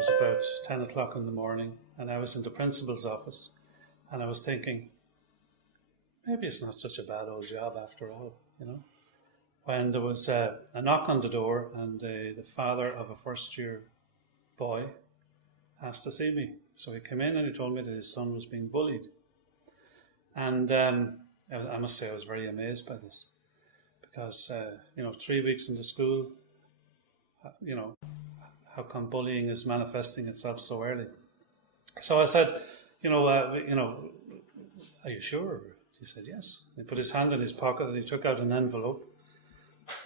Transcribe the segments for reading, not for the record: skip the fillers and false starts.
was about 10 o'clock in the morning, and I was in the principal's office, and I was thinking, maybe it's not such a bad old job after all, when there was a knock on the door, and the father of a first-year boy asked to see me. So he came in and he told me that his son was being bullied. And I must say I was very amazed by this, because, 3 weeks into school, how come bullying is manifesting itself so early? So I said, are you sure? He said, yes. He put his hand in his pocket and he took out an envelope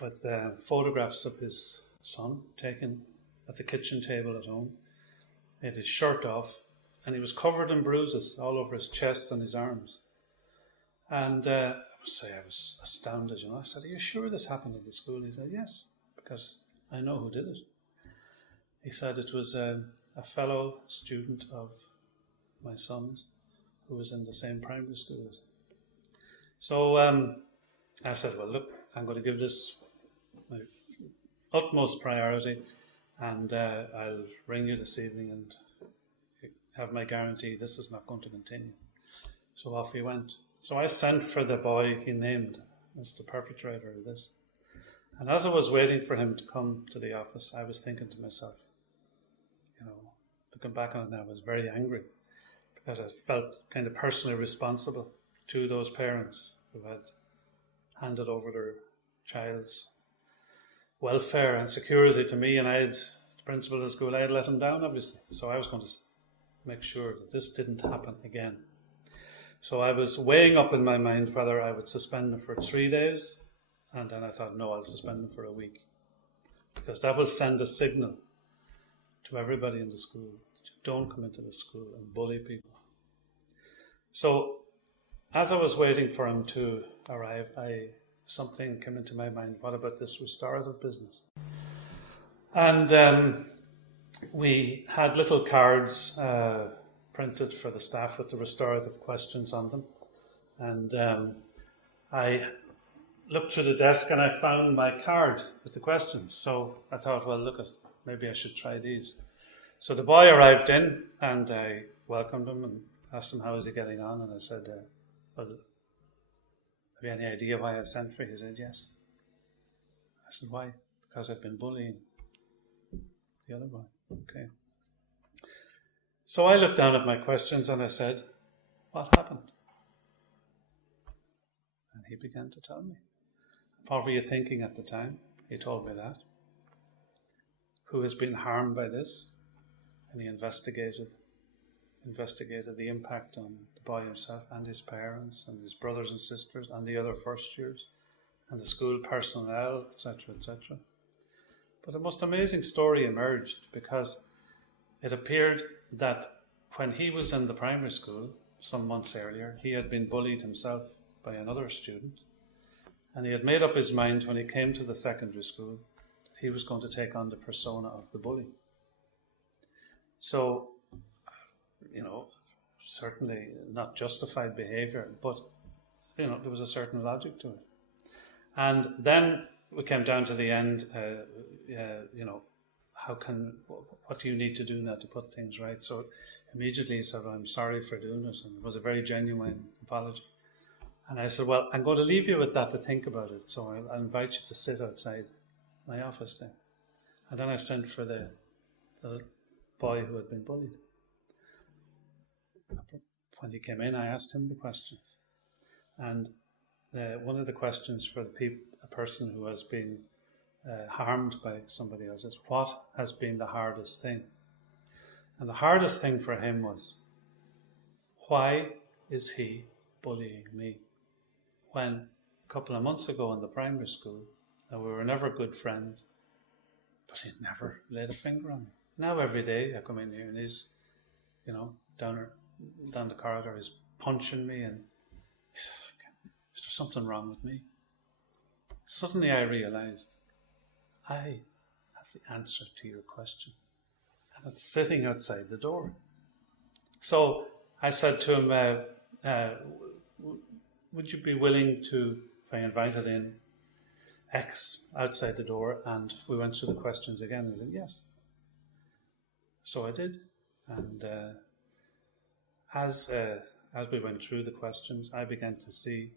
with photographs of his son taken at the kitchen table at home. He had his shirt off and he was covered in bruises all over his chest and his arms. And I must say I was astounded. I said, are you sure this happened at the school? He said, yes, because I know who did it. He said it was a fellow student of my son's who was in the same primary school as him. So I said, well, look, I'm going to give this my utmost priority, and I'll ring you this evening and have my guarantee this is not going to continue. So off he went. So I sent for the boy he named as the perpetrator of this. And as I was waiting for him to come to the office, I was thinking to myself, looking back on it now, I was very angry, because I felt kind of personally responsible to those parents who had handed over their child's welfare and security to me, and I had, the principal of the school, I had let him down, obviously. So I was going to make sure that this didn't happen again. So I was weighing up in my mind whether I would suspend him for 3 days, and then I thought, no, I'll suspend him for a week, because that will send a signal to everybody in the school. Don't come into the school and bully people. So as I was waiting for him to arrive, something came into my mind. What about this restorative business? And we had little cards printed for the staff with the restorative questions on them. And I looked through the desk and I found my card with the questions. So I thought, well, maybe I should try these. So the boy arrived in, and I welcomed him and asked him how is he getting on. And I said, well, have you any idea why I sent for you? He said, yes. I said, why? Because I've been bullying the other boy. Okay. So I looked down at my questions and I said, what happened? And he began to tell me. What were you thinking at the time? He told me that. Who has been harmed by this? And he investigated the impact on the boy himself and his parents and his brothers and sisters and the other first years and the school personnel, etc., etc. But a most amazing story emerged, because it appeared that when he was in the primary school some months earlier, he had been bullied himself by another student, and he had made up his mind when he came to the secondary school that he was going to take on the persona of the bully. So, certainly not justified behaviour, but, there was a certain logic to it. And then we came down to the end, what do you need to do now to put things right? So immediately he said, I'm sorry for doing this, and it was a very genuine apology. And I said, well, I'm going to leave you with that to think about it, so I'll invite you to sit outside my office then. And then I sent for the boy who had been bullied. When he came in, I asked him the questions. And one of the questions for a person who has been harmed by somebody else is, what has been the hardest thing? And the hardest thing for him was, why is he bullying me? When a couple of months ago in the primary school, we were never good friends, but he never laid a finger on me. Now every day I come in here and he's, down the corridor, he's punching me, and he says, is there something wrong with me? Suddenly I realized I have the answer to your question, and it's sitting outside the door. So I said to him, would you be willing to, if I invited in X outside the door and we went through the questions again? I said, yes. So I did. And as we went through the questions, I began to see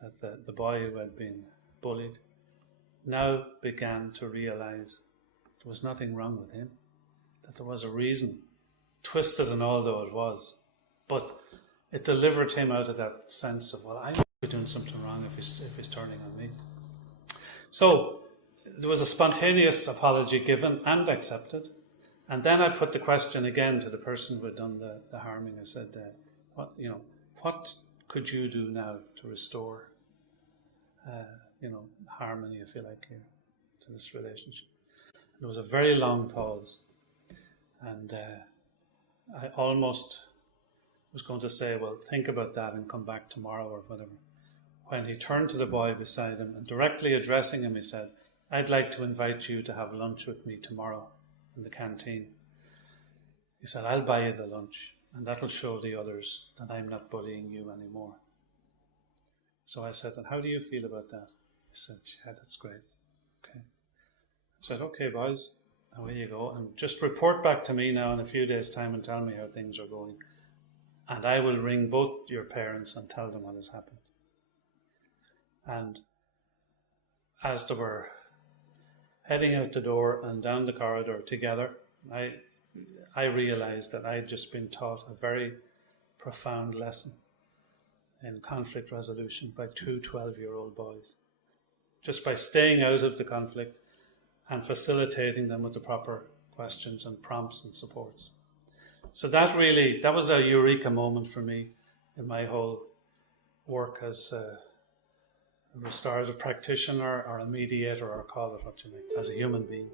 that the boy who had been bullied now began to realize there was nothing wrong with him, that there was a reason, twisted and all though it was. But it delivered him out of that sense of, well, I must be doing something wrong if he's turning on me. So there was a spontaneous apology given and accepted. And then I put the question again to the person who had done the harming. I said, what could you do now to restore, harmony, if you like, here to this relationship? And there was a very long pause. And I almost was going to say, well, think about that and come back tomorrow or whatever. When he turned to the boy beside him and directly addressing him, he said, I'd like to invite you to have lunch with me tomorrow in the canteen. He said, I'll buy you the lunch, and that'll show the others that I'm not bullying you anymore. So I said, and how do you feel about that? He said, yeah, that's great. Okay. I said, okay, boys, away you go. And just report back to me now in a few days' time and tell me how things are going. And I will ring both your parents and tell them what has happened. And as they were heading out the door and down the corridor together, I realized that I'd just been taught a very profound lesson in conflict resolution by two 12-year-old boys. Just by staying out of the conflict and facilitating them with the proper questions and prompts and supports. So that was a eureka moment for me in my whole work as a restorative practitioner or a mediator, or call it what you like, as a human being.